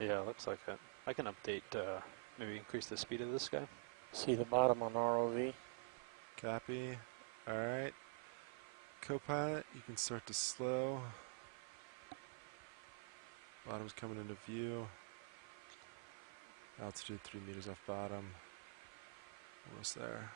Yeah, looks like it. I can update, maybe increase the speed of this guy. See the bottom on ROV. Copy. Alright. Copilot, you can start to slow. Bottom's coming into view. Altitude 3 meters off bottom. Almost there.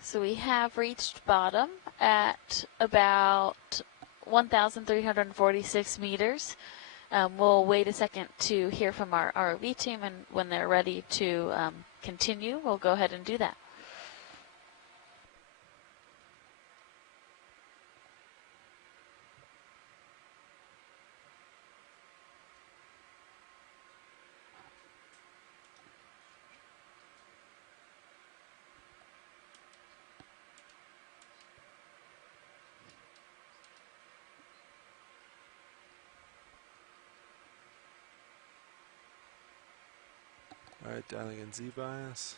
So we have reached bottom at about 1,346 meters. We'll wait a second to hear from our ROV team, and when they're ready to continue, we'll go ahead and do that. Alright, dialing in Z bias.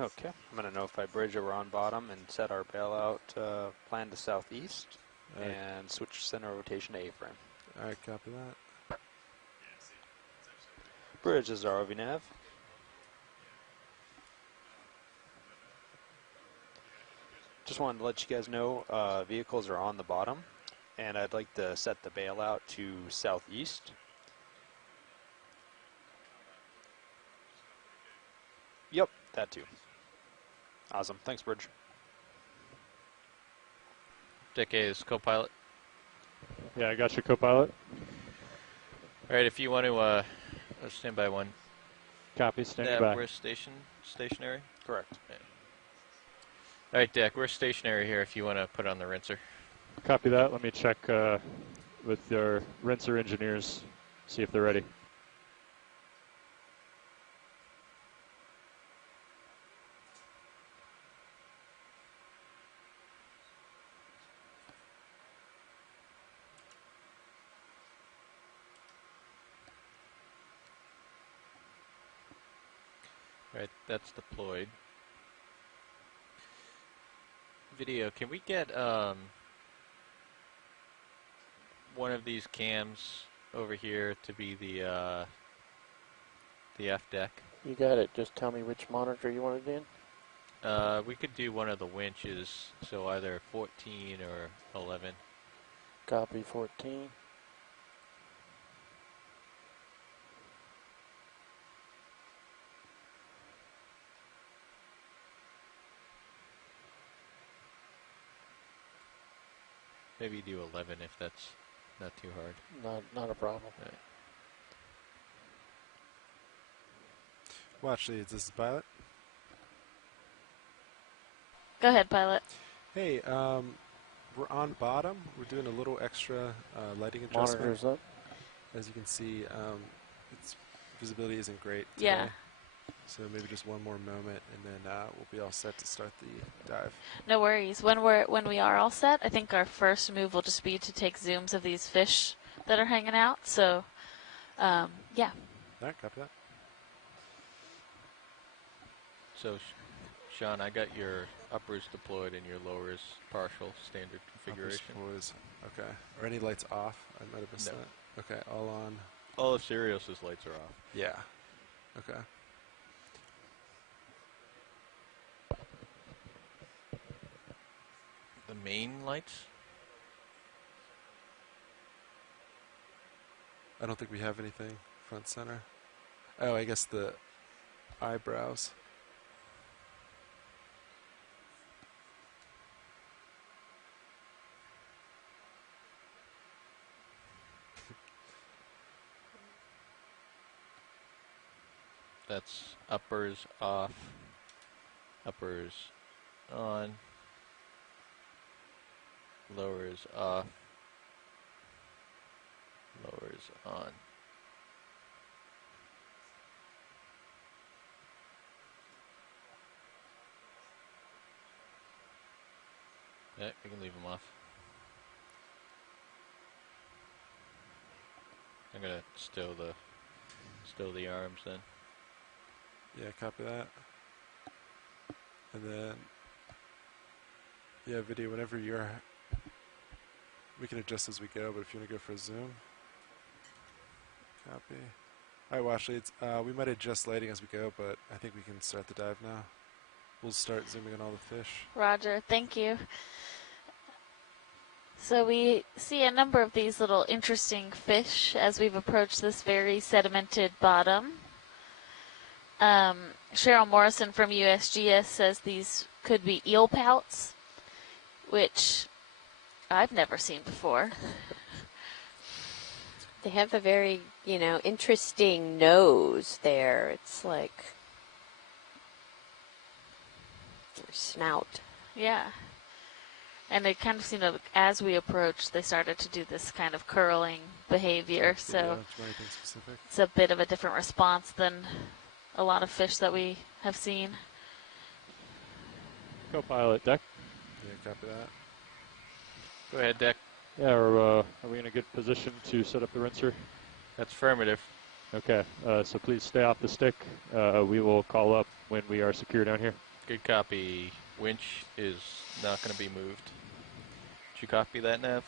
Okay, I'm going to notify bridge that we're on bottom and set our bailout plan to southeast and switch center rotation to A-frame. Alright, copy that. Bridge is ROV nav. Just wanted to let you guys know vehicles are on the bottom, and I'd like to set the bailout to southeast. Yep, that too. Awesome. Thanks, Bridge. Deck A is co-pilot. Yeah, I got your co-pilot. All right, if you want to stand by one. Copy, standing by. We're stationary? Correct. Yeah. All right, Deck, we're stationary here if you want to put on the rinser. Copy that. Let me check with your rinser engineers, see if they're ready. Right, that's deployed. Video, can we get one of these cams over here to be the F deck? You got it. Just tell me which monitor you want it in. We could do one of the winches, so either 14 or 11. Copy 14. Maybe do 11 if that's not too hard. Not a problem. Right. Well, actually, is this the pilot? Go ahead, pilot. Hey, we're on bottom. We're doing a little extra lighting adjustment. Monitors up. As you can see, its visibility isn't great today. Yeah. So maybe just one more moment, and then we'll be all set to start the dive. No worries. When we are all set, I think our first move will just be to take zooms of these fish that are hanging out. So, yeah. All right, copy that. So, Sean, I got your uppers deployed and your lowers partial standard configuration. Uppers, okay. Are any lights off? I might have missed No. that. Okay, all on. All of Sirius's lights are off. Yeah. Okay. The main lights? I don't think we have anything front center. Oh, I guess the eyebrows. That's uppers off, uppers on, lowers off, lowers on. Yeah, we can leave them off. I'm gonna still the arms then. Yeah, copy that. And then, yeah, video whenever you're. We can adjust as we go, but if you want to go for a zoom, copy. All right, well, actually, it's, we might adjust lighting as we go, but I think we can start the dive now. We'll start zooming on all the fish. Roger, thank you. So we see a number of these little interesting fish as we've approached this very sedimented bottom. Cheryl Morrison from USGS says these could be eel pouts, which I've never seen before. They have a very, interesting nose there. It's like their snout. Yeah. And they kind of seem to, as we approached, they started to do this kind of curling behavior. So it's a bit of a different response than a lot of fish that we have seen. Co-pilot, deck. Yeah, copy that. Go ahead, Deck. Yeah, are we in a good position to set up the rinser? That's affirmative. Okay, so please stay off the stick. We will call up when we are secure down here. Good copy. Winch is not going to be moved. Did you copy that, Nav?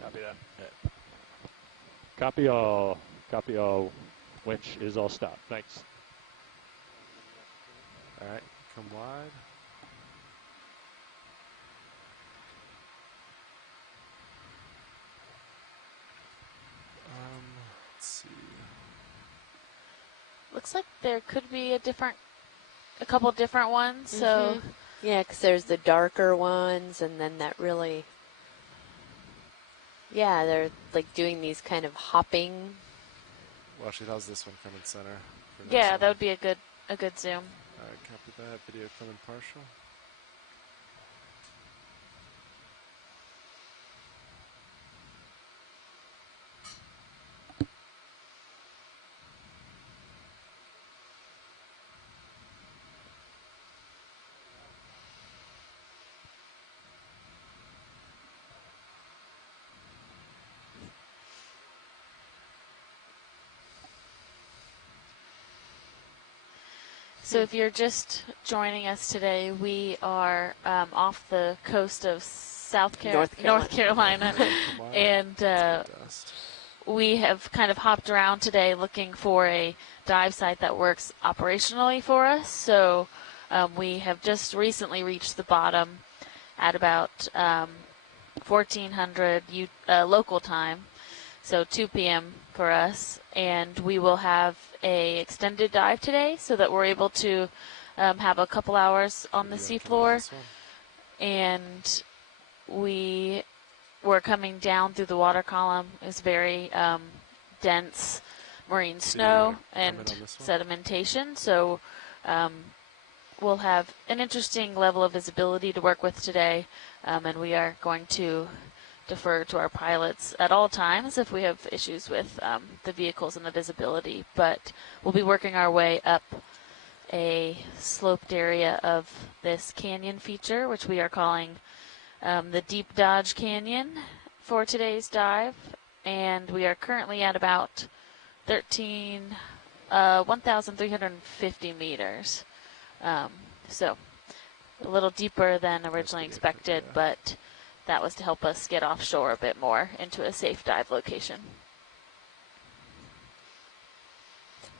Copy that. Yeah. Copy all. Copy all. Winch is all stopped. Thanks. All right, come wide. Let's see. Looks like there could be a couple different ones. So Yeah, because there's the darker ones, and then that really, yeah, they're like doing these kind of hopping. Well, actually, how's this one coming center? yeah, that would be a good zoom. All right, copy that. Video coming partial. So if you're just joining us today, we are off the coast of North Carolina, and we have kind of hopped around today looking for a dive site that works operationally for us. So we have just recently reached the bottom at about 1400 local time, so 2 p.m. for us, and we will have a extended dive today so that we're able to have a couple hours on the seafloor. And we were coming down through the water column. It's very dense marine snow and sedimentation, so we'll have an interesting level of visibility to work with today, and we are going to defer to our pilots at all times if we have issues with the vehicles and the visibility, but we'll be working our way up a sloped area of this canyon feature, which we are calling the Deep Dodge Canyon for today's dive. And we are currently at about 1,350 meters. So a little deeper than originally expected, but that was to help us get offshore a bit more into a safe dive location.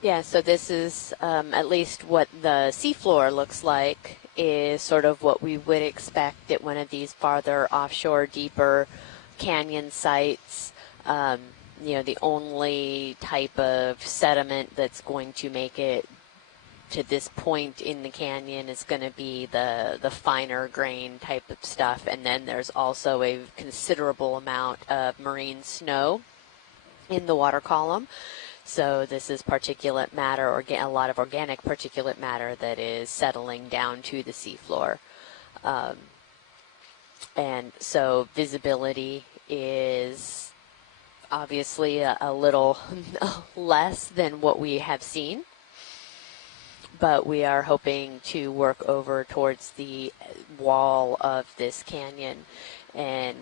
Yeah, so this is at least what the seafloor looks like, is sort of what we would expect at one of these farther offshore, deeper canyon sites. The only type of sediment that's going to make it to this point in the canyon is going to be the finer grain type of stuff. And then there's also a considerable amount of marine snow in the water column. So this is particulate matter, a lot of organic particulate matter that is settling down to the seafloor. And so visibility is obviously a little less than what we have seen. But we are hoping to work over towards the wall of this canyon and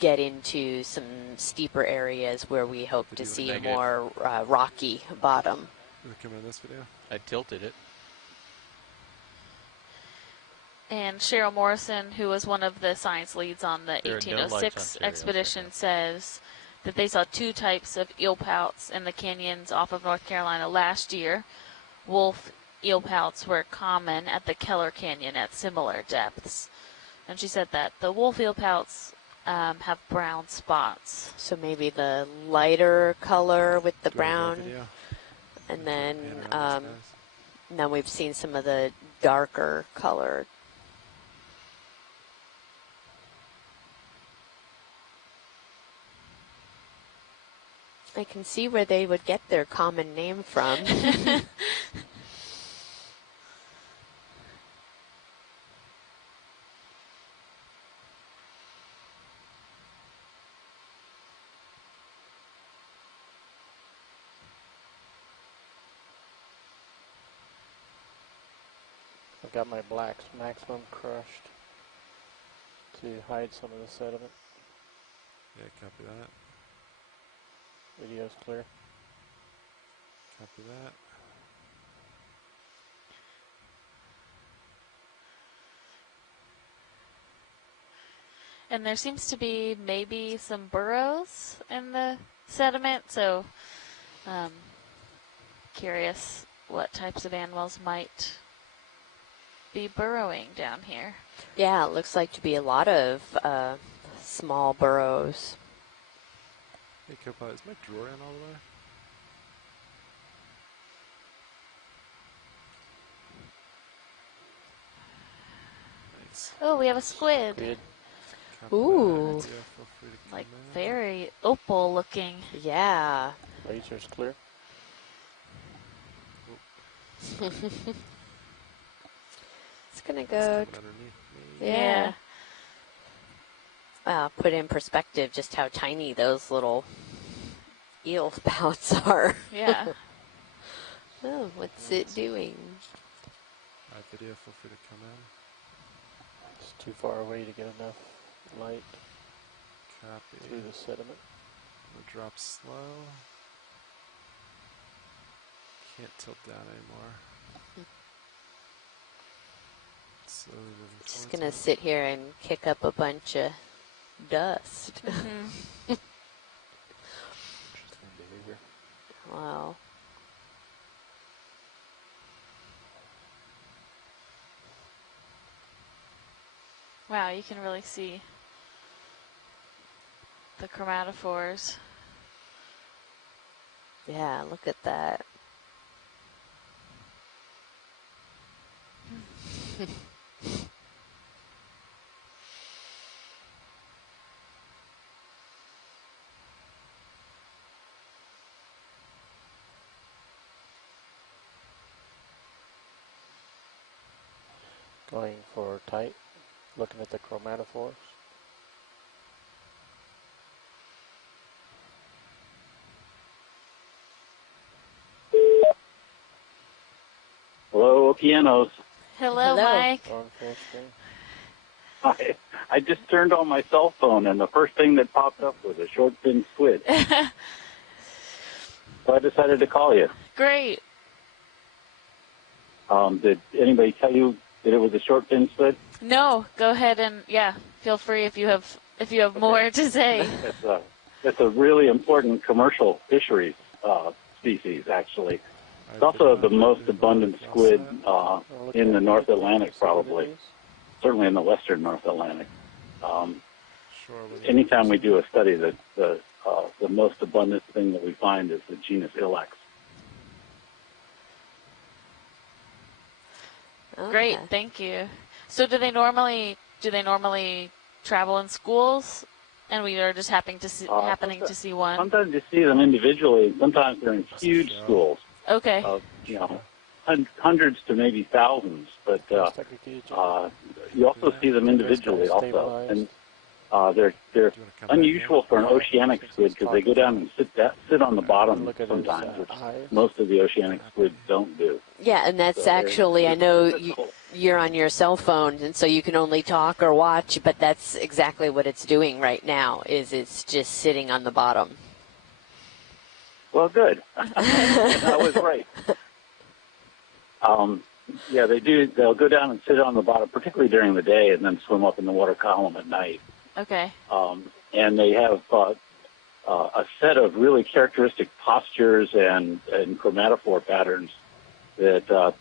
get into some steeper areas where we hope to see a more rocky bottom. Come in this video. I tilted it. And Cheryl Morrison, who was one of the science leads on the There are no 1806 lights on stereo expedition, right now. says that they saw two types of eel pouts in the canyons off of North Carolina last year. Wolf eel pouts were common at the Keller Canyon at similar depths. And she said that the wolf eel pouts have brown spots. So maybe the lighter color with the Do you want brown, to go video? and then Pan around these guys? now we've seen some of the darker color. I can see where they would get their common name from. I've got my blacks maximum crushed to hide some of the sediment. Yeah, copy that. Video's clear. Copy that. And there seems to be maybe some burrows in the sediment, so curious what types of animals might be burrowing down here. Yeah, it looks like to be a lot of small burrows. Hey, Copilot, is my drawer in all the way? Nice. Oh, we have a squid. Good. Copy Ooh. that. Yeah, feel free to come Like in. very opal looking. Yeah. Laser's clear. It's going to It's go. coming underneath me. Yeah. Wow, put in perspective just how tiny those little eel spouts are. Yeah. Oh, what's it doing? Alright, video, feel free to come in. It's too far away to get enough light Copy. through the sediment. I'm gonna drop slow. Can't tilt down anymore. Slowly moving Just towards gonna me. sit here and kick up a bunch of dust. Mhm. Interesting behavior. Wow. Wow, you can really see the chromatophores. Yeah, look at that. Going for tight, looking at the chromatophores. Okeanos. Hello, Hello. Mike. On full screen. I just turned on my cell phone, and the first thing that popped up was a short fin squid. So I decided to call you. Great. Did anybody tell you that it was a short fin squid? No, go ahead and feel free if you have more to say. It's a really important commercial fisheries species, actually. It's also the most abundant squid in the North Atlantic, probably. Certainly in the western North Atlantic. Anytime we do a study, the most abundant thing that we find is the genus Ilex. Okay. Great, thank you. So do they normally travel in schools, and we are just happening to see one? Sometimes you see them individually. Sometimes they're in huge schools. Okay. Hundreds to maybe thousands, but you also see them individually also, and they're unusual for an oceanic squid because they go down and sit on the bottom sometimes, which most of the oceanic squids don't do. Yeah, and that's actually, I know you're on your cell phone, and so you can only talk or watch, but that's exactly what it's doing right now, is it's just sitting on the bottom. Well, good. I was right. Yeah, they do. They'll go down and sit on the bottom, particularly during the day, and then swim up in the water column at night. Okay. And they have a set of really characteristic postures and chromatophore patterns that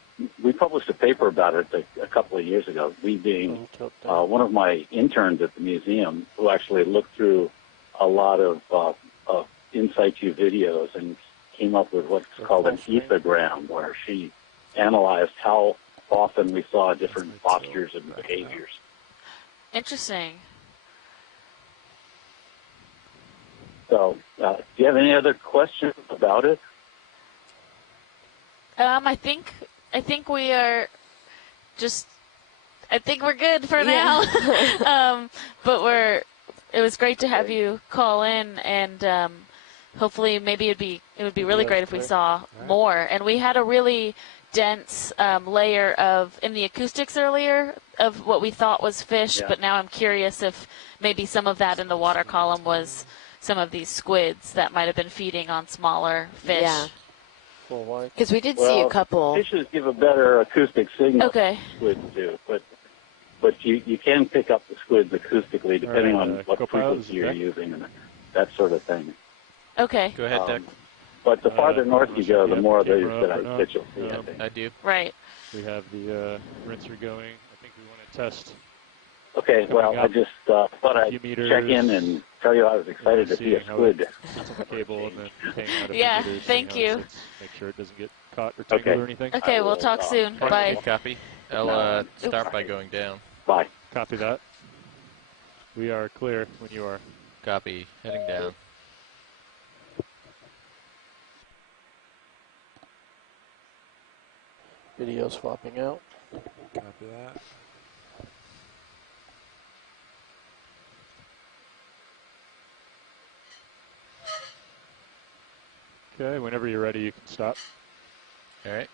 we published a paper about it a couple of years ago. We being one of my interns at the museum, who actually looked through a lot of in situ videos and came up with what's called an ethogram, where she analyzed how often we saw different postures and behaviors. Interesting. So, do you have any other questions about it? I think we are just. I think we're good for now. But it was great to have you call in, and hopefully maybe it would be really great if we saw more. And we had a really dense layer in the acoustics earlier of what we thought was fish, but now I'm curious if maybe some of that in the water column was some of these squids that might have been feeding on smaller fish. Yeah. Because we did see a couple. Fishes give a better acoustic signal. Okay. Squids do, but you can pick up the squids acoustically depending on what frequency you're using and that sort of thing. Okay. Go ahead, Dick. But the farther north you go, the more of these that you'll see. I do. Right. We have the rinser going. I think we want to test. Okay, well, I just thought I'd check in and tell you I was excited to see a squid. Cable and then yeah, thank you. Make sure it doesn't get caught or tangled or anything. Okay, we'll talk soon. Bye. Copy. I'll start by going down. Bye. Copy that. We are clear when you are. Copy. Heading down. Video swapping out. Copy that. Okay, whenever you're ready, you can stop. All right.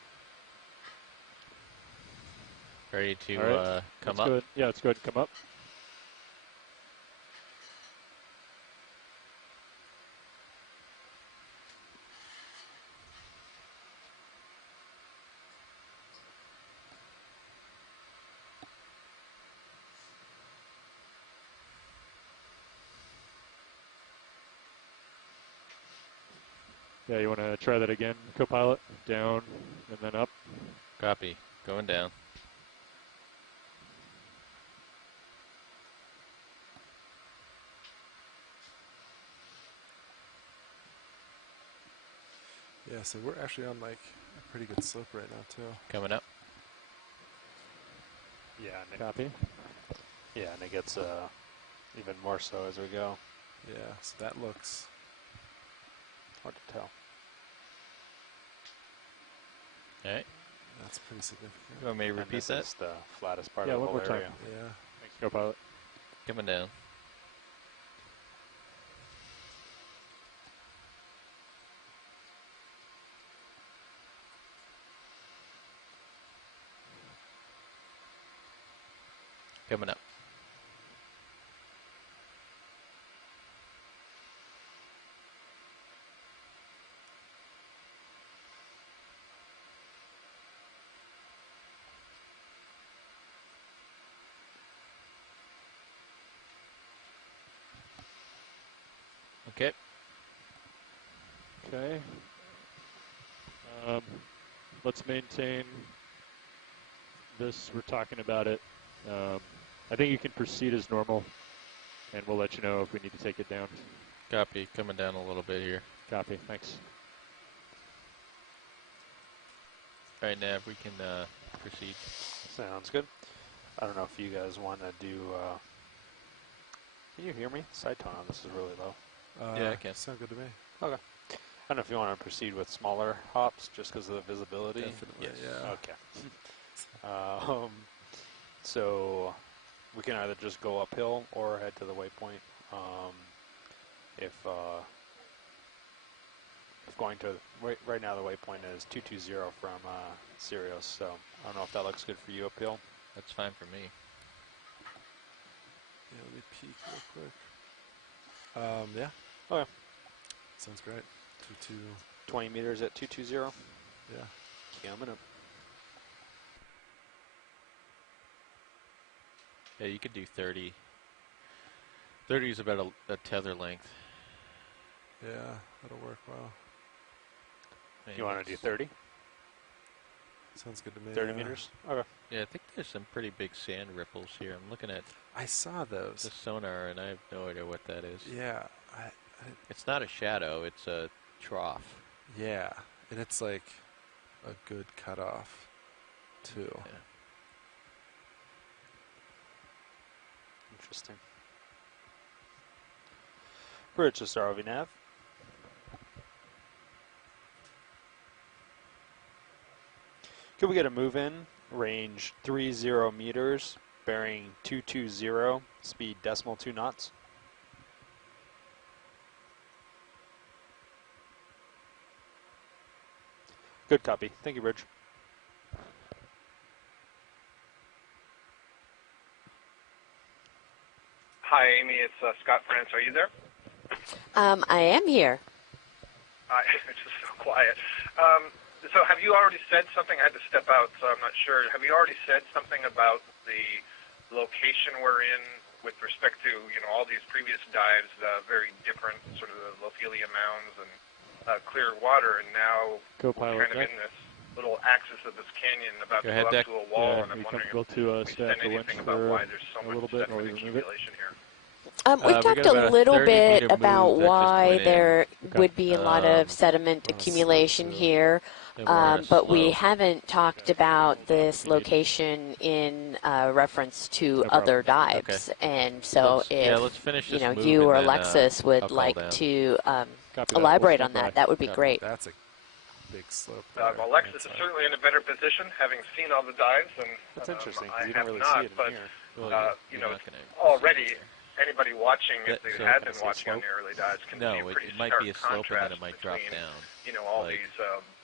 Ready to come up? Good. Yeah, let's go ahead and come up. Yeah, you want to try that again, co-pilot? Down and then up. Copy. Going down. Yeah, so we're actually on like a pretty good slope right now too. Coming up. Yeah, and Copy. Yeah, and it gets even more so as we go. Yeah, so that looks hard to tell. All right. That's pretty significant. You want me to repeat that? This is the flattest part Yeah, of the one whole more area. time. Yeah. Thanks, co-pilot. Coming down. Coming up. Okay. Okay. Let's maintain this. We're talking about it. I think you can proceed as normal, and we'll let you know if we need to take it down. Copy. Coming down a little bit here. Copy. Thanks. All right, Nav, we can proceed. Sounds good. I don't know if you guys want to do... can you hear me? Side tone on this is really low. Yeah, I can. Sound good to me. Okay. I don't know if you want to proceed with smaller hops just because of the visibility. Definitely, Yes. yeah. Okay. So we can either just go uphill or head to the waypoint. If going to right now, the waypoint is 220 from Sirius. So I don't know if that looks good for you uphill. That's fine for me. Yeah, let me peek real quick. Yeah. Okay. Sounds great. 20 meters at 220. Yeah. Coming up. Yeah, you could do 30. 30 is about a tether length. Yeah, that'll work well. You want to do 30? Sounds good to me. 30 yeah. meters? Okay. Yeah, I think there's some pretty big sand ripples here. I'm looking at I saw those. the sonar, and I have no idea what that is. Yeah. It's not a shadow. It's a trough. Yeah. And it's like a good cutoff, too. Yeah. Interesting. Bridge to ROV nav. Could we get a move in? Range 30 meters, bearing 220, speed decimal 2 knots. Good copy. Thank you, Bridge. Hi, Amy. It's Scott France. Are you there? I am here. It's just so quiet. So have you already said something? I had to step out, so I'm not sure. Have you already said something about the location we're in with respect to, all these previous dives, very different sort of Lophelia mounds and clear water, and now Co-pilot, we're kind of in this little axis of this canyon about Go to ahead, go up Dick. to a wall, Yeah, and I'm we wondering comfortable if to we stack said the winch anything about for why there's so a much little bit while sediment we remove it. accumulation here. We we talked got a about a little 30 bit meter about move that just why went in. there Okay. would be a lot of sediment Let's accumulation see. here, And we're on a but we slope. haven't talked Okay. about Hold on, this if you need. location in reference to No problem. other dives. And so let's finish if this move you and or then, Alexis I'll would call like down. to Copy that. elaborate We'll on stand by. that would be Copy. great. That's a big slope there. Alexis is That's certainly in a better position, having seen all the dives, and That's interesting I because you have don't really not, see it in but here. Well, you you're know, not gonna already see it. anybody watching, if they So had can I been say watching on slope? the early dives, can see No, a pretty it might stark be a slope and then contrast it might drop between, down. all Like, these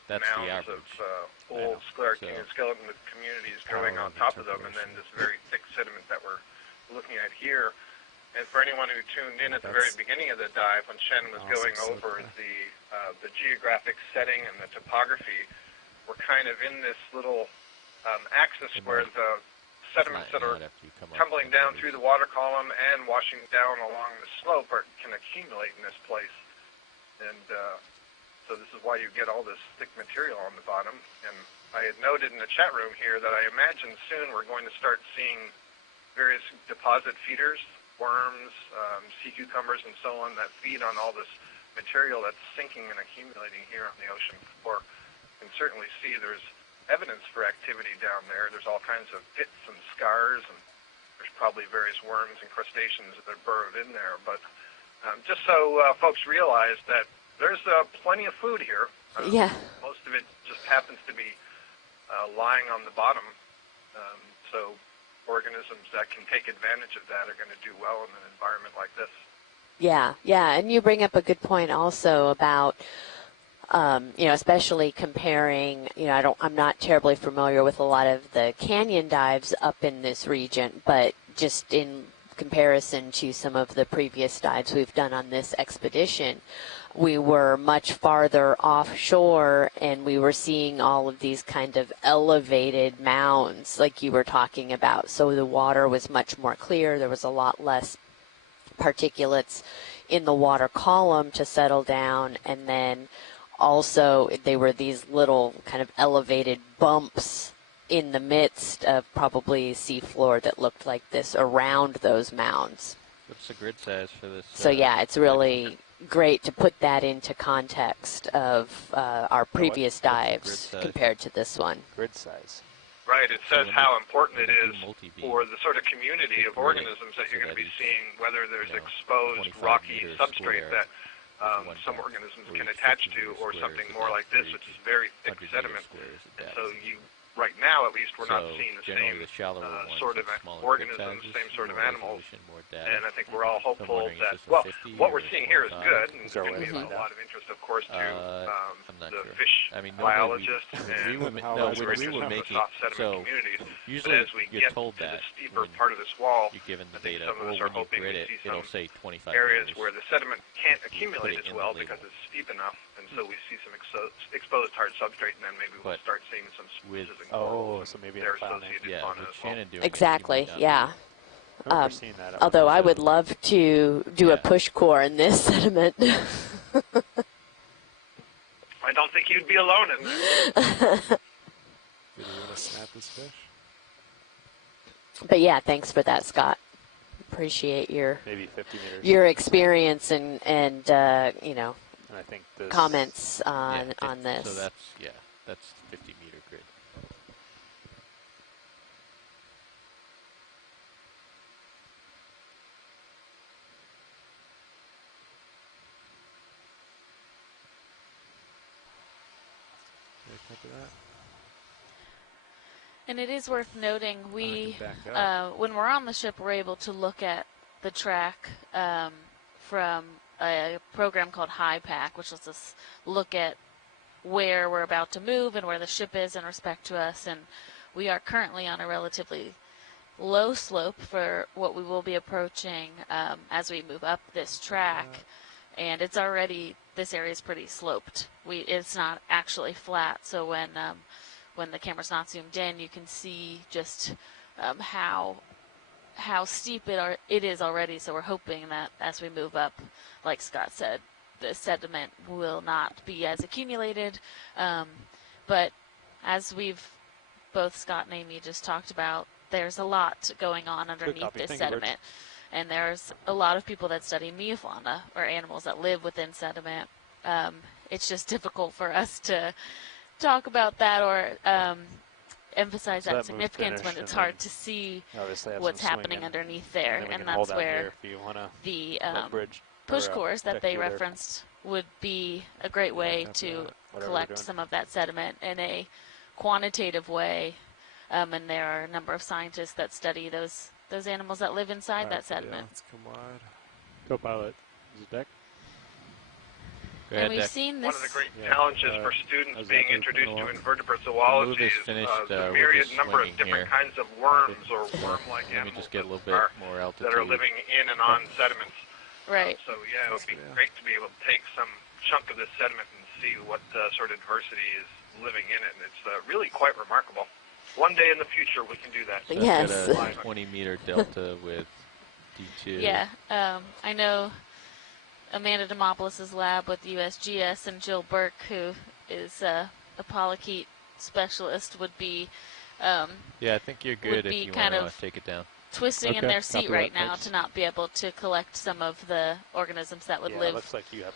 that's the mounds average. of I old know. sclerotic So- skeleton communities growing on top of them, and then this very thick sediment that we're looking at here. And for anyone who tuned in at the very That's beginning of the dive, when Shen was awesome going slope over there. the geographic setting and the topography, we're kind of in this little axis It where might the sediments that flatten are out after you come up tumbling from down the through the water column and washing down along the slope can accumulate in this place. And so this is why you get all this thick material on the bottom. And I had noted in the chat room here that I imagine soon we're going to start seeing various deposit feeders, worms, sea cucumbers, and so on that feed on all this material that's sinking and accumulating here on the ocean floor. You can certainly see there's evidence for activity down there. There's all kinds of pits and scars, and there's probably various worms and crustaceans that are burrowed in there. But just so folks realize that there's plenty of food here. Yeah. Most of it just happens to be lying on the bottom. So organisms that can take advantage of that are going to do well in an environment like this. Yeah, and you bring up a good point also about, especially comparing, I'm not terribly familiar with a lot of the canyon dives up in this region, but just in comparison to some of the previous dives we've done on this expedition, we were much farther offshore, and we were seeing all of these kind of elevated mounds like you were talking about. So the water was much more clear. There was a lot less particulates in the water column to settle down, and then also they were these little kind of elevated bumps in the midst of probably seafloor that looked like this around those mounds. What's the grid size for this? So yeah, it's really great to put that into context of our previous dives compared to this one. Grid size. Right, it says how important it is for the sort of community of organisms that you're going to be seeing, whether there's exposed rocky substrate that some organisms can attach to, or something more like this, which is very thick sediment. And so you, right now at least, we're not seeing the same sort of organisms, same sort of animals. And I think we're all hopeful that, well, what we're seeing here is good, and there's going to be a lot of interest, of course, to the fish biologists and those who are interested in the soft sediment communities. But as we get to the steeper part of this wall, I think some of us are hoping to see some areas where the sediment can't accumulate as well because it's steep enough, and so we see some exposed hard substrate, and then maybe we'll start seeing some species and corals. So maybe they're associated fauna as well. Exactly, yeah. I've seen that. Although I would love to do a push core in this sediment. I don't think you'd be alone in this. Do you want to snap this fish? But yeah, thanks for that, Scott. Appreciate your maybe 50 meters. Your experience and you know, and I think this comments on this. So that's 50-meter grid. And it is worth noting, we, when we're on the ship, we're able to look at the track from a program called HiPAC, which lets us look at where we're about to move and where the ship is in respect to us. And we are currently on a relatively low slope for what we will be approaching as we move up this track. And it's already, this area is pretty sloped. It's not actually flat, so when the camera's not zoomed in, you can see just how steep it is already. So we're hoping that as we move up, like Scott said, the sediment will not be as accumulated. But as we've both Scott and Amy just talked about, there's a lot going on underneath this sediment. And there's a lot of people that study meiofauna, or animals that live within sediment. It's just difficult for us to talk about that or emphasize that significance when it's hard to see what's happening underneath there. And that's where the push cores that they referenced would be a great way to collect some of that sediment in a quantitative way. And there are a number of scientists that study those animals that live inside that sediment. Let's come wide. Co-pilot, is it deck? And we've seen this. One of the great challenges for students being introduced to invertebrate zoology is the myriad number of different kinds of worms or worm-like animals that are living in and on sediments. Right. So yeah, it would be great to be able to take some chunk of this sediment and see what sort of diversity is living in it. And it's really quite remarkable. One day in the future, we can do that. So yes. Got a 20-meter delta with D2. Yeah, I know Amanda Demopoulos' lab with USGS and Jill Burke, who is a polychaete specialist, would be yeah, I think you're good if you want to take it down. Twisting in their seat right now to not be able to collect some of the organisms that would live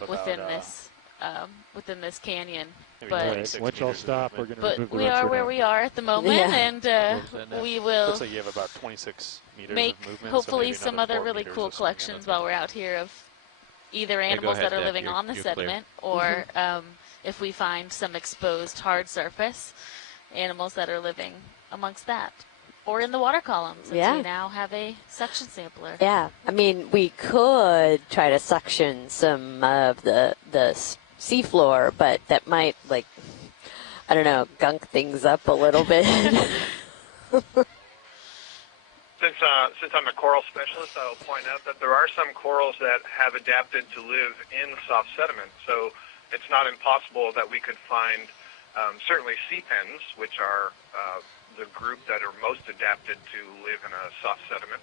within this canyon. But once y'all stop, we're going to move the we are where we are at the moment, and we will looks like you have about 26 meters make of movement, hopefully so some other really cool collections while we're out here of either animals that are living on the sediment or if we find some exposed hard surface, animals that are living amongst that. Or in the water column, since we now have a suction sampler. Yeah, I mean, we could try to suction some of the seafloor, but that might, like, I don't know, gunk things up a little bit. Since since I'm a coral specialist, I'll point out that there are some corals that have adapted to live in soft sediment. So it's not impossible that we could find certainly sea pens, which are the group that are most adapted to live in a soft sediment.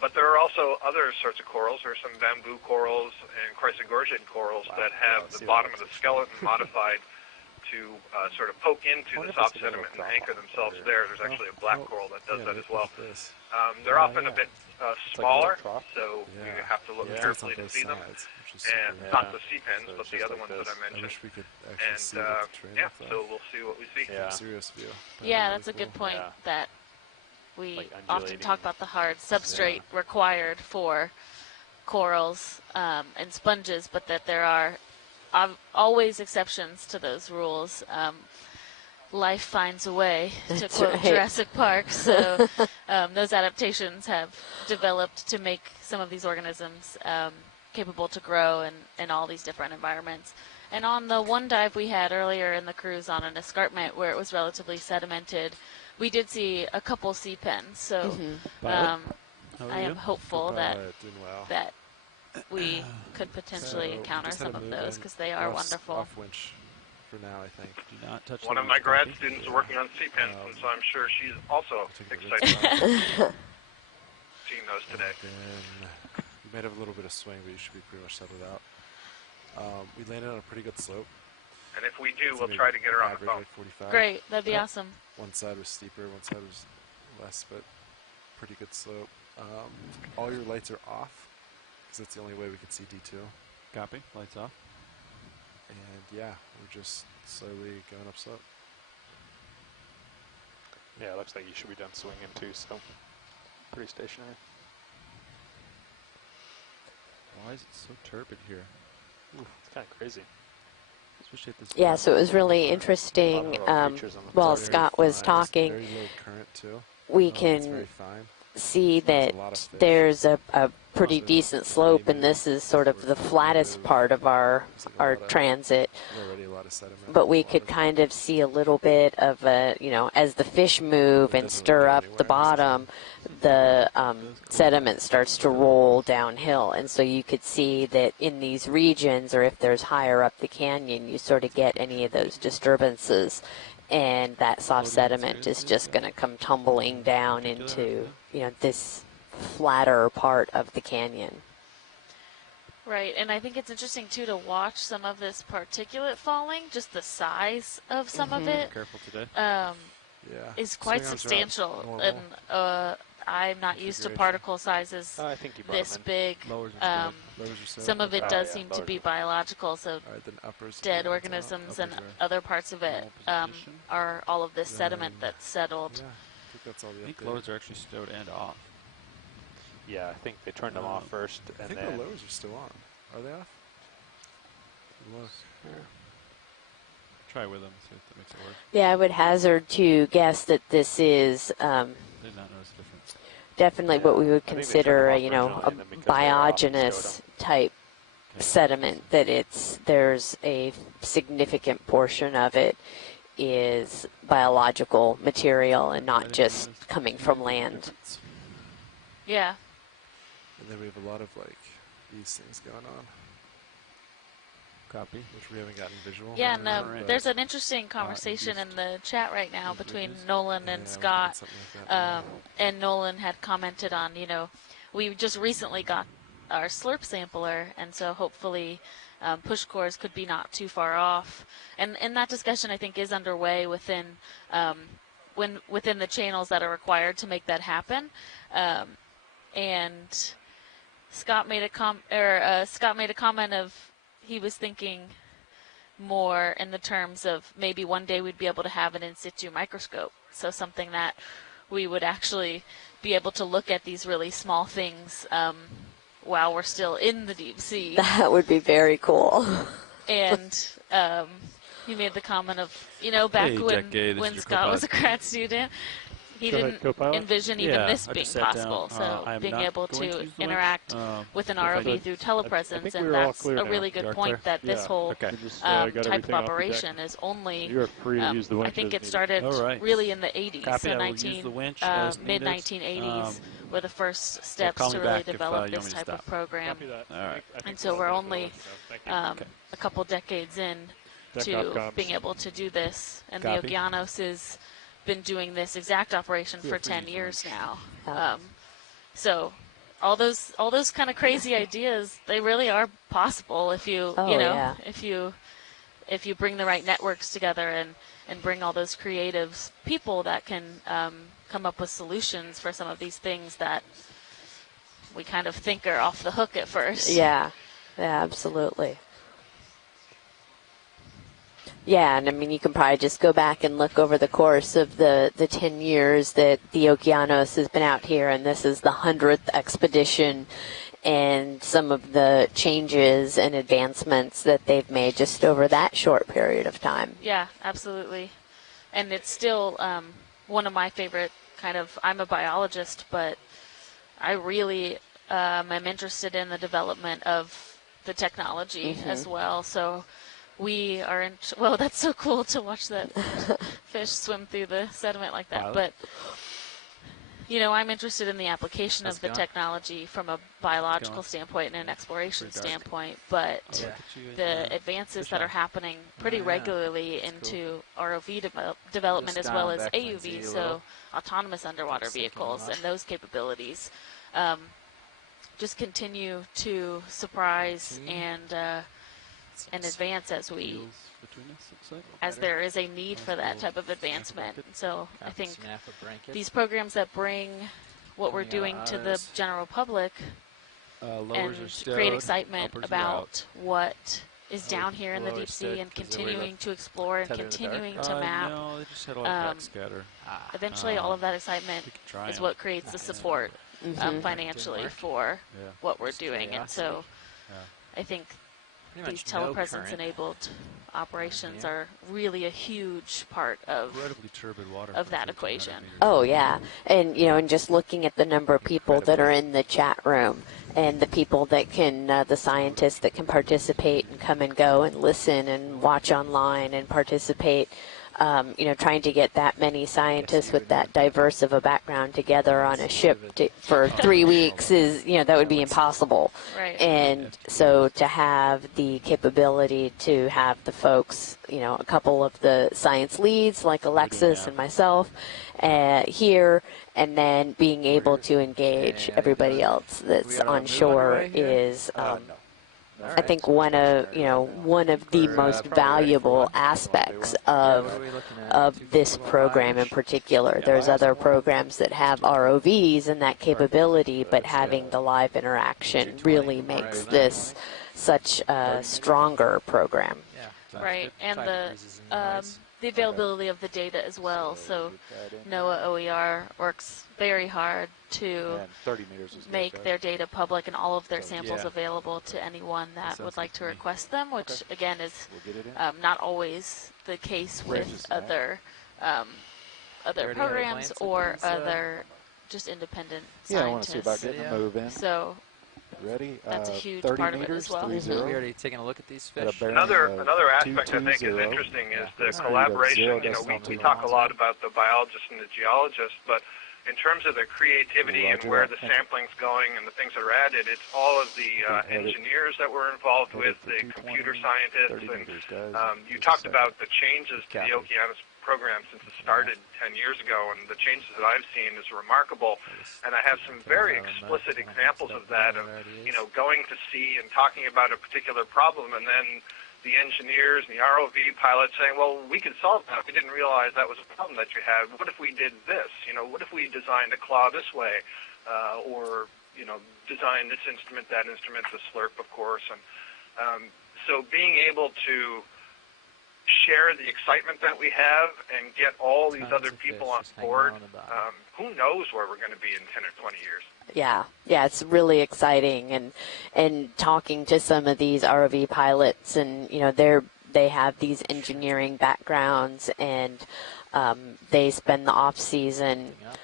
But there are also other sorts of corals. There are some bamboo corals and chrysogorgiid corals that have the bottom of the skeleton modified to sort of poke into the soft sediment and anchor themselves there. There's actually a black coral that does that as well. They're often a bit smaller, so you have to look carefully to see them. And not the sea pens, but the other ones that I mentioned. I wish we could actually see the terrain yeah, up there. so we'll see what we see. Yeah. Serious view. Yeah, that's a good point that we often talk about the hard substrate required for corals and sponges, but that there are always exceptions to those rules. Life finds a way, to quote Jurassic Park. So those adaptations have developed to make some of these organisms capable to grow in all these different environments. And on the one dive we had earlier in the cruise on an escarpment where it was relatively sedimented, we did see a couple sea pens. So I am hopeful that we could potentially encounter some of those because they are wonderful. Off winch for now, I think. Do not touch One of my grad students is working on sea pens, and so I'm sure she's also excited about seeing those today. Then you might have a little bit of swing, but you should be pretty much settled out. We landed on a pretty good slope. And if we do, we'll try to get her on the phone. Like 45. Great, that'd be awesome. One side was steeper, one side was less, but pretty good slope. All your lights are off, because that's the only way we can see D2. Copy. Lights off. And yeah, we're just slowly going up slope. Yeah, it looks like you should be done swinging too, so pretty stationary. Why is it so turbid here? Ooh, it's kind of crazy. Especially at this Yeah, so it was really interesting. While Scott was talking, Very low current too. we It's can very fine. see There's that a lot of fish. there's a pretty Also, decent slope, and this is sort of the flattest part of our transit. There's already a lot of sediment. But we a lot could of- kind of see a little bit of a, as the fish move and stir up the bottom, the sediment starts to roll downhill. And so you could see that in these regions, or if there's higher up the canyon, you sort of get any of those disturbances. And that soft sediment is just going to come tumbling down into, this flatter part of the canyon. Right, and I think it's interesting too to watch some of this particulate falling, just the size of some of it. Careful today. Is quite Swing arms are out. substantial, Normal. and I'm not used to particle sizes I think you brought this them in. big. Lowers are Lowers are set. Some of it Oh, does yeah, seem to lowers be are- biological, so All right, then uppers. dead are organisms and uppers are- other parts of it normal position. are all of this sediment Then- that's settled. Yeah, I think that's all the I think update. lowers are actually stowed and off. Yeah, I think they turned them off first, I and think then the lowers are still on. Are they off? Look. Try with them, see if that makes it work. Yeah, I would hazard to guess that this is Did not notice the difference. definitely what we would I think they consider, turned them off a originally, and then because they were off, they biogenous stowed type sediment. That there's a significant portion of it is biological material and not just coming from land. Yeah. And then we have a lot of these things going on, Copy. which we haven't gotten visual. Yeah, on, no, but- there's an interesting conversation in the chat right now Those between ridges? Nolan Yeah, and we Scott. got something like that. And Nolan had commented on, we just recently got our slurp sampler, and so hopefully push cores could be not too far off. And that discussion, I think, is underway within within the channels that are required to make that happen. And Scott made a comment of he was thinking more in the terms of maybe one day we'd be able to have an in situ microscope. So something that we would actually be able to look at these really small things while we're still in the deep sea. That would be very cool. And he made the comment of, back Hey, when Jack Gay, this is when your Scott was a co-pilot. grad student, he Go ahead, didn't co-pilot. envision even Yeah, this I being just sat down. possible. So I am being not able going to use the interact winch. with an if I ROV could- through I telepresence, think and we're all that's clear a now. really good You are point clear? that this Yeah. whole Okay. We just type got of everything off the deck. operation is only. You are free to use the winch I think as it needed. started All right. really in the 80s, Copy, so I will use the winch as needed. mid 1980s were the first steps call to me really back if, develop you want this me to type of stop. program. Copy that. All right. I think And so we're only Thank you. a couple decades in Deck to off comms. being able to do this, and Copy. the Okeanos has been doing this exact operation Feel for free to 10 use years lunch. now. Yeah. So all those kind of crazy ideas, they really are possible if you Oh, you know yeah. if you bring the right networks together and bring all those creative people that can come up with solutions for some of these things that we kind of think are off the hook at first. Yeah, absolutely. Yeah, and I mean, you can probably just go back and look over the course of the 10 years that the Okeanos has been out here, and this is the 100th expedition, and some of the changes and advancements that they've made just over that short period of time. Yeah, absolutely. And it's still one of my favorite kind of, I'm a biologist, but I really am interested in the development of the technology as well. So we are in, well, that's so cool to watch that fish swim through the sediment like that. Pilot. But, you know, I'm interested in the application How's of the it going? technology from a biological Going? standpoint and an exploration Pretty dark. standpoint, but I'll look at you and, the advances fish that are eye. happening pretty Yeah, regularly that's into ROV development Just as well down as back in AUV, Z a so little. autonomous underwater Just thinking vehicles about. and those capabilities just continue to surprise and advance as we Wheels between us, looks like. as there is a need for that type of advancement. So I think these these programs that bring what we're Coming out doing of to the ours. general public Lowers are and stowed, create excitement uppers are out. about what is down here in the lower deep stowed sea and 'cause they're worried continuing about to explore and tether in the dark. continuing to map. No, they just had a lot of um, backscatter. Eventually, all of that excitement We could try is 'em. what creates the support Mhm. financially work. for Yeah. what we're doing. And so Yeah. I think Pretty these much no current. telepresence-enabled operations Yeah. are really a huge part of Incredibly turbid water. of for that 1,500 equation. meters. Oh, yeah. And, you know, and just looking at the number of people that are in the chat room and the people that can, the scientists that can participate and come and go and listen and watch online and participate, you know, trying to get that many scientists with that diverse of a background together on a ship for 3 weeks is, you know, that would be impossible. Right. And so to have the capability to have the folks, you know, a couple of the science leads like Alexis and myself here, and then being able to engage everybody else that's on shore is, I think, one of the most valuable aspects of this program in particular. There's other programs that have ROVs and that capability, but having the live interaction really makes this such a stronger program. Right, and the availability of the data as well. So NOAA OER works very hard to 30 meters is make their data public and all of their samples Yeah. available to anyone that would sounds like good to to me. request them, which again is We'll get it in. not always the case Where's with this at? other already had a programs glance at or these, other just independent Yeah, I want to see about scientists. getting a move in. So Ready? that's a huge 30 part of it meters, as well. 30. We already taken a look at these At a fish. bearing Another of aspect I think is 220. interesting is Yeah. the Speed of collaboration. 0 You know, we decimal talk a two. lot about the biologists and the geologists, but in terms of the creativity and Roger where that. the sampling's going and the things that are added, it's all of the Headed- engineers that we're involved headed with, for the 220, computer scientists, 30 and meters, guys. you Just a talked second. about the changes to the Copy. Okeanos program since it started 10 years ago, and the changes that I've seen is remarkable. And I have some very explicit examples of that, of, you know, going to sea and talking about a particular problem, and then the engineers and the ROV pilots saying, well, we could solve that. We didn't realize that was a problem that you had. What if we did this? You know, what if we designed a claw this way? Or, you know, design this instrument, that instrument, the slurp, of course. And so being able to share the excitement that we have and get all these Tons other of people fish on just hanging board, out on the bottom. who knows where we're going to be in 10 or 20 years. Yeah, it's really exciting, and talking to some of these ROV pilots, and you know they have these engineering backgrounds, and they spend the off season Yep.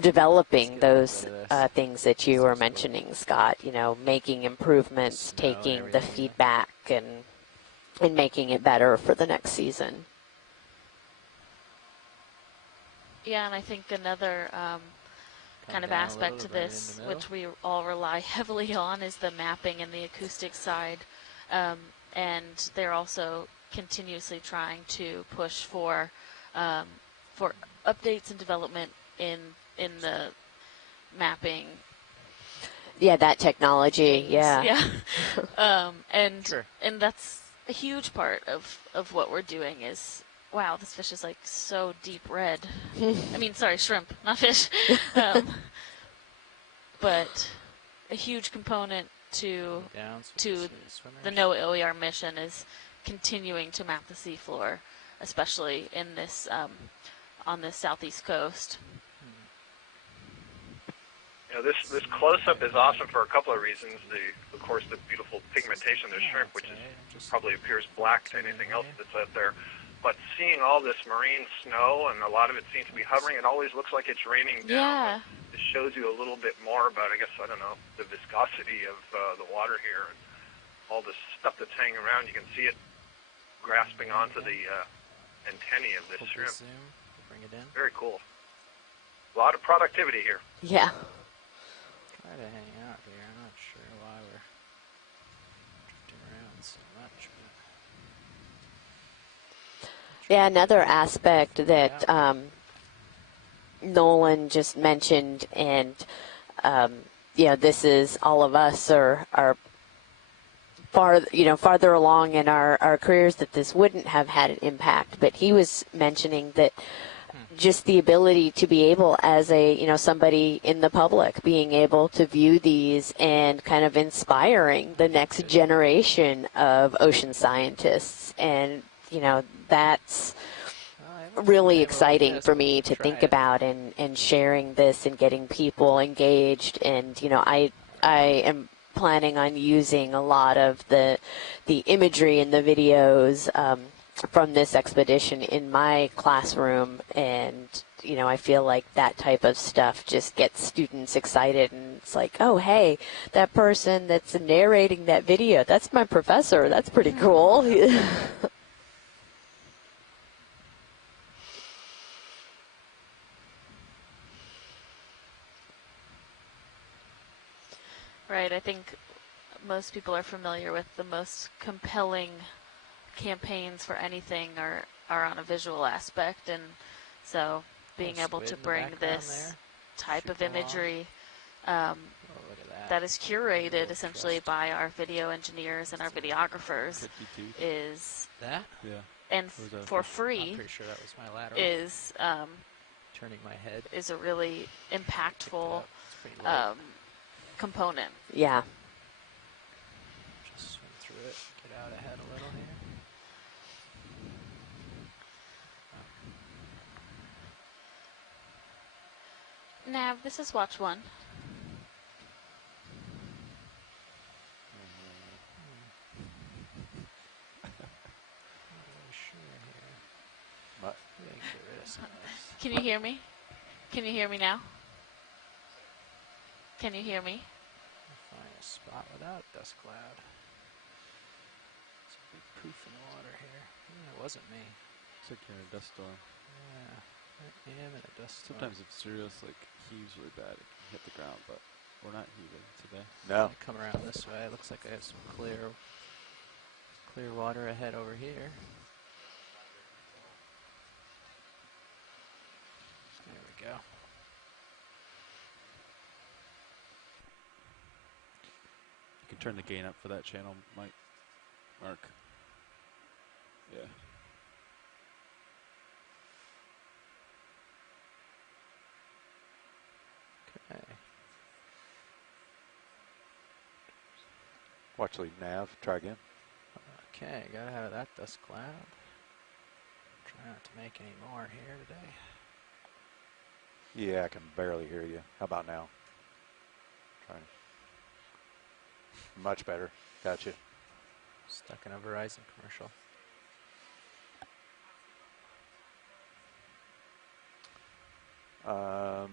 developing Let's get a little those bit of this. things that you were mentioning, Scott. You know, making improvements, Snow and taking the everything, yeah. feedback, and making it better for the next season. Yeah, and I think another kind of down a aspect little to to bring it in this, the middle. which we all rely heavily on, is the mapping and the acoustic side. And they're also continuously trying to push for updates and development in the mapping. Yeah, that technology. things. Yeah. And Sure. and that's a huge part of what we're doing is, wow, this fish is like so deep red. I mean, sorry, shrimp, not fish. But a huge component to Down, so we to can see the swimmers. the No OER mission is continuing to map the seafloor, especially in this on the southeast coast. You know, this close-up is awesome for a couple of reasons. Of course, the beautiful pigmentation of the shrimp, which is probably appears black to anything else that's out there. But seeing all this marine snow, and a lot of it seems to be hovering, it always looks like it's raining down. Yeah. It shows you a little bit more about, I guess, I don't know, the viscosity of the water here. And all this stuff that's hanging around, you can see it grasping onto the antennae of this Pull shrimp. the zoom, bring it in. Very cool. A lot of productivity here. Yeah. Try to hang out here. I'm not sure why we're drifting around so much. But Yeah, another aspect that Nolan just mentioned, and this is all of us are farther along in our careers that this wouldn't have had an impact. But he was mentioning that just the ability to be able, as somebody in the public, being able to view these and kind of inspiring the next generation of ocean scientists. And, that's really exciting for me to think about and sharing this and getting people engaged. And, I am planning on using a lot of the imagery and the videos from this expedition in my classroom, and I feel like that type of stuff just gets students excited, and it's like, oh hey, that person that's narrating that video, that's my professor, that's pretty cool. Right, I think most people are familiar with the most compelling campaigns for anything are on a visual aspect, and so being able to bring this type of imagery that is curated essentially by our video engineers and our videographers is that? Yeah. and for I'm free pretty sure that was my lateral. is Turning my head. is a really impactful It's pretty light. component. Yeah. Just swim through it. Get out ahead a little here. Nav, this is watch one. Can you hear me? Can you hear me now? Can you hear me? Find a spot without a dust cloud. It's a big poof in the water here. It wasn't me. It's like you're in a dust storm. Yeah, I am in a dust storm. Sometimes if Sirius heaves really bad, it can hit the ground, but we're not heaving today. No. I come around this way. It looks like I have some clear water ahead over here. There we go. You can turn the gain up for that channel, Mark. Yeah. Okay. Watch the nav. Try again. Okay, gotta have that dust cloud. Try not to make any more here today. Yeah, I can barely hear you. How about now? Trying. Much better. Gotcha. Stuck in a Verizon commercial. I'm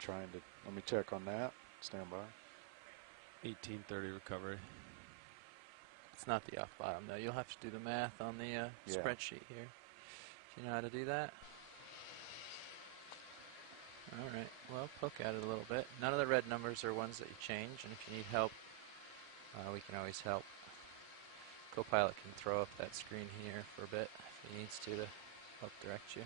trying to, let me check on that. Stand by. 1830 recovery. It's not the off bottom though. You'll have to do the math on the spreadsheet here. Do you know how to do that? All right. Well, poke at it a little bit. None of the red numbers are ones that you change, and if you need help, we can always help. Copilot can throw up that screen here for a bit if he needs to help direct you.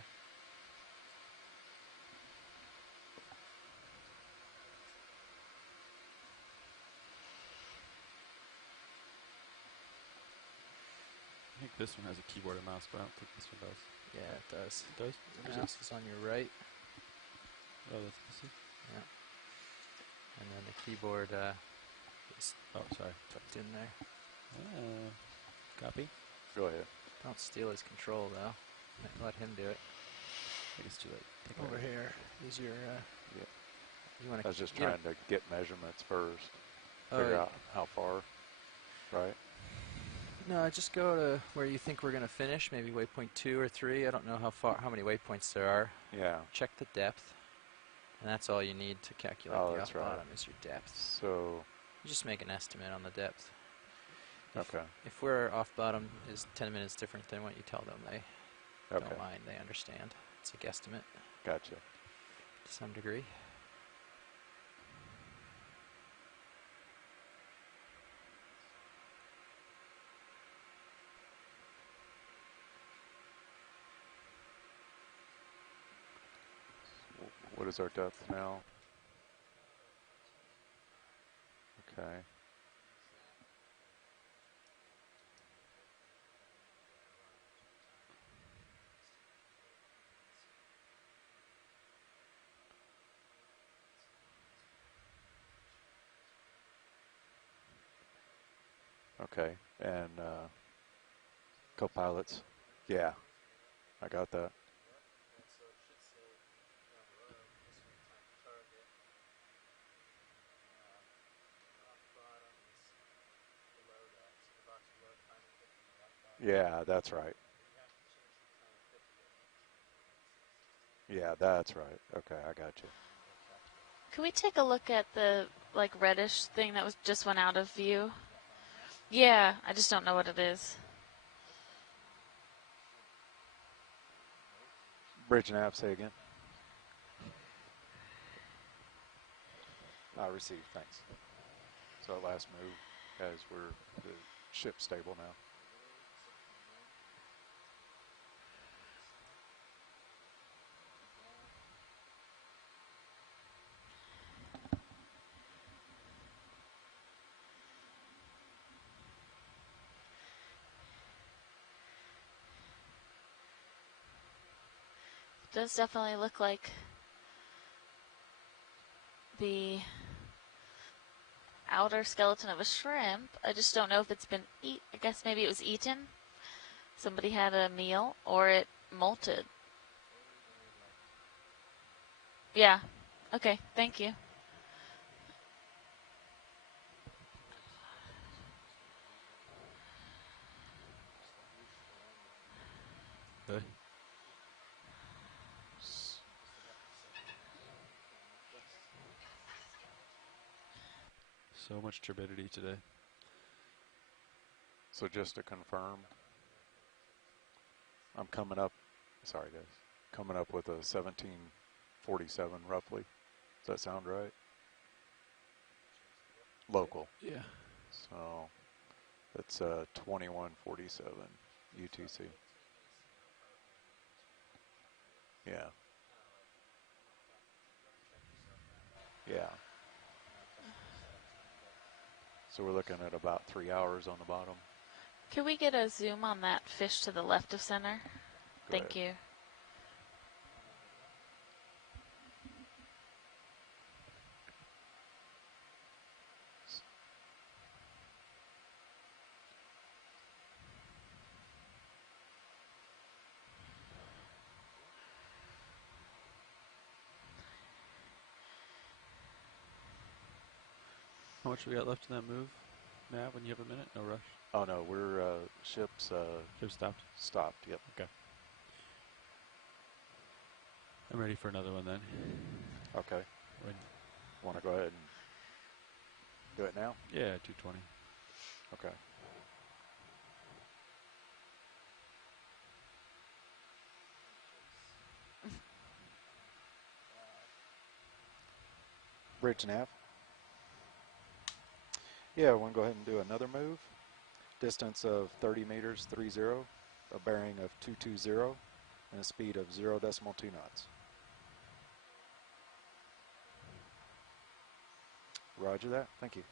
I think this one has a keyboard and mouse, but I don't think this one does. Yeah, it does. It does? The mouse is on your right. Oh, that's this. Yeah. And then the keyboard is tucked in there. Copy. Go ahead. Don't steal his control though. Let him do it. I guess too late. Take it Over away. here is your. Yeah. You want I was just trying to get measurements first. Figure out how far. Right. No, just go to where you think we're going to finish, maybe waypoint 2 or 3. I don't know how many waypoints there are. Yeah. Check the depth, and that's all you need to calculate the off bottom is your depth. So you just make an estimate on the depth. Okay. If we're off bottom is 10 minutes different than what you tell them, they Okay. don't mind. They understand. It's a guesstimate. Gotcha. To some degree. What is our depth now? Okay. Okay, and co-pilots, yeah, I got that. Yeah, that's right. Yeah, that's right. Okay, I got you. Can we take a look at the reddish thing that just went out of view? Yeah, I just don't know what it is. Bridge nav, say again. I received, thanks. So that last move, as the ship's stable now. It does definitely look like the outer skeleton of a shrimp. I just don't know if it's been I guess maybe it was eaten. Somebody had a meal or it molted. Yeah. Okay, thank you. Good. So much turbidity today. So just to confirm, I'm coming up with a 1747 roughly. Does that sound right? Local. Yeah. So that's 2147 UTC. Yeah. Yeah. So we're looking at about 3 hours on the bottom. Can we get a zoom on that fish to the left of center? Thank you. How much we got left in that move, Matt, when you have a minute? No rush. Oh no, we're ship's Ship stopped. stopped. Yep. Okay. I'm ready for another one then. Okay. When, Want to go ahead and do it now? yeah, 220. Okay. Bridge nav. Yeah, want to go ahead and do another move. Distance of 30 meters, 30, a bearing of 220, and a speed of 0.2 knots. Roger that. Thank you.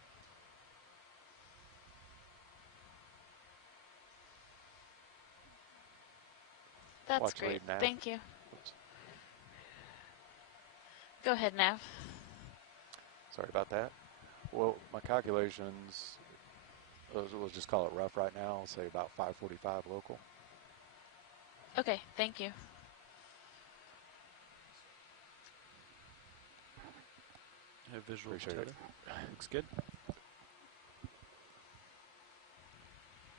That's Watch great. lead nav. Thank you. Oops. Go ahead, Nav. Sorry about that. Well, my calculations, we'll just call it rough right now. I'll say about 545 local. Okay, thank you. Have visual Appreciate tether. it. Looks good.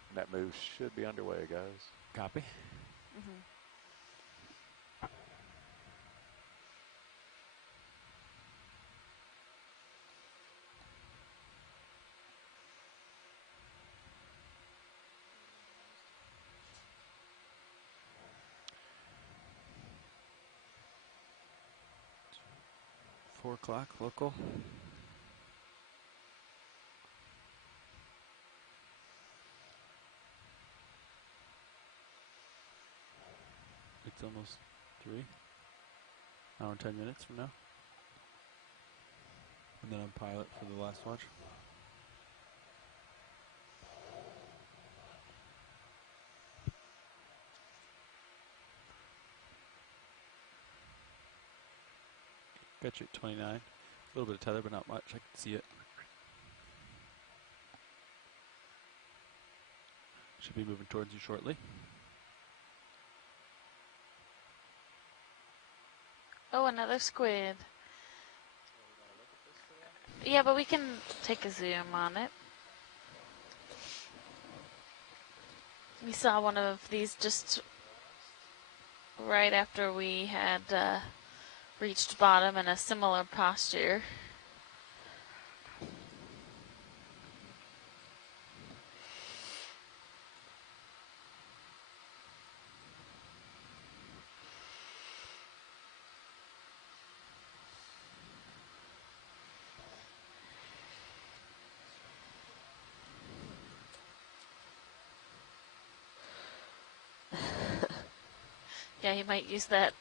And that move should be underway, guys. Copy. Mm-hmm. 4 o'clock local. It's almost 3. Hour and 10 minutes from now. And then I'm pilot for the last watch. Got you at 29. A little bit of tether, but not much. I can see it. Should be moving towards you shortly. Oh, another squid. Yeah, but we can take a zoom on it. We saw one of these just right after we had reached bottom in a similar posture. Yeah, he might use that.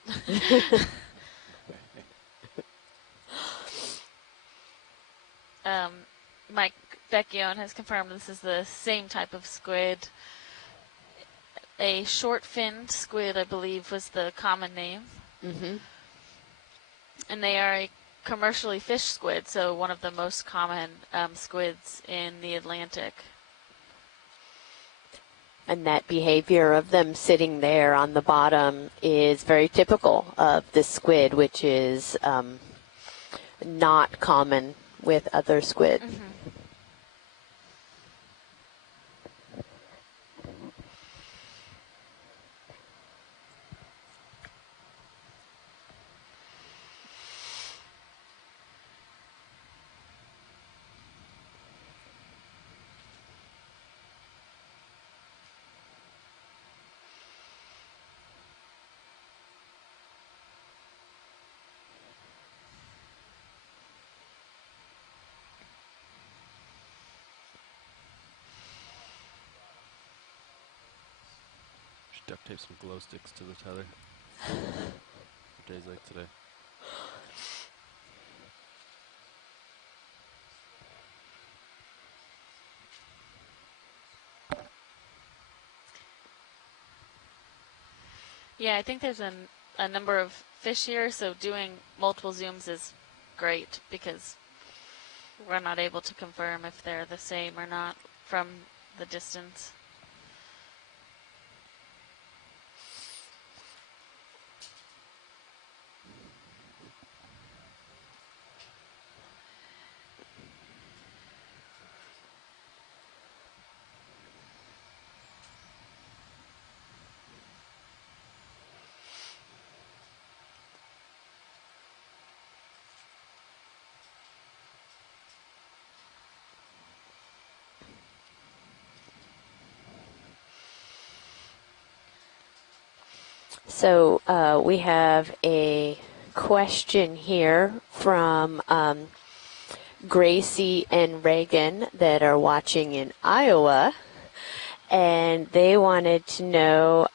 Mike Vecchione has confirmed this is the same type of squid. A short-finned squid, I believe, was the common name. Mm-hmm. And they are a commercially fished squid, so one of the most common squids in the Atlantic. And that behavior of them sitting there on the bottom is very typical of the squid, which is not common with other squid. Mm-hmm. Should duct tape some glow sticks to the tether. For days like today. Yeah, I think there's a number of fish here, so doing multiple zooms is great because we're not able to confirm if they're the same or not from the distance. So we have a question here from Gracie and Reagan that are watching in Iowa, and they wanted to know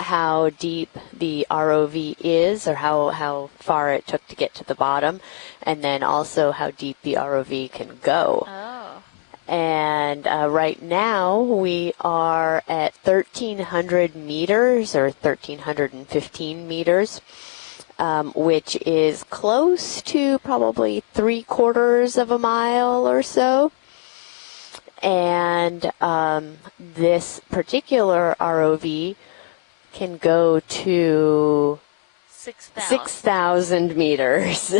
how deep the ROV is, or how far it took to get to the bottom, and then also how deep the ROV can go. Oh. And right now we are at 1,300 meters, or 1,315 meters, which is close to probably 3/4 of a mile or so. And this particular ROV can go to 6,000 meters.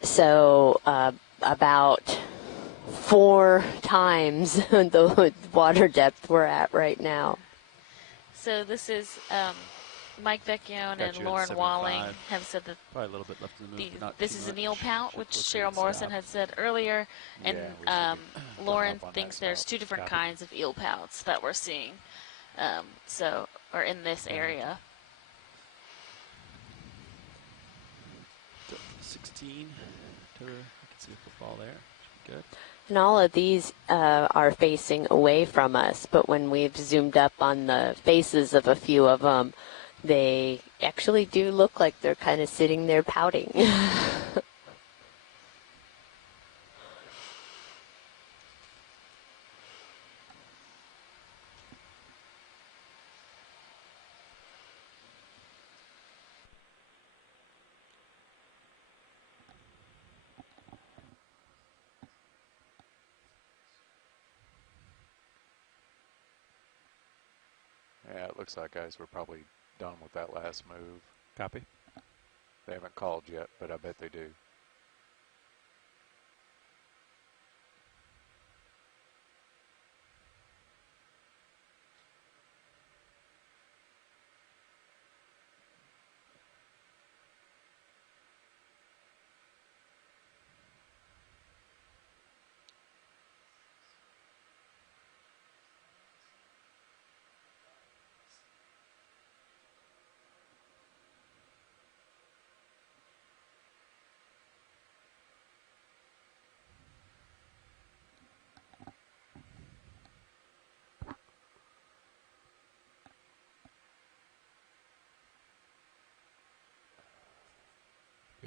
So about 4 times the water depth we're at right now. So this is Mike Vecchione Got and you at Lauren Walling 75. have said that Probably a little bit left in the move, but not this too is an much. eel pout, Should which look Cheryl like Morrison stop. had said earlier, and Yeah, we should be Lauren up on that thinks there's spout. 2 different Copy. kinds of eel pouts that we're seeing, or in this area. Depth 16. Tether, I can see a football there. Should be good. And all of these are facing away from us, but when we've zoomed up on the faces of a few of them, they actually do look like they're kind of sitting there pouting. Yeah, it looks like, guys, we're probably done with that last move. Copy. They haven't called yet, but I bet they do.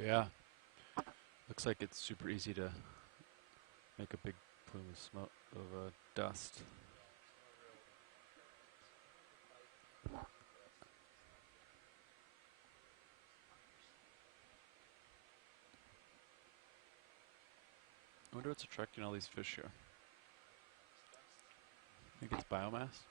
Yeah. Looks like it's super easy to make a big plume of smoke of dust. I wonder what's attracting all these fish here. I think it's biomass.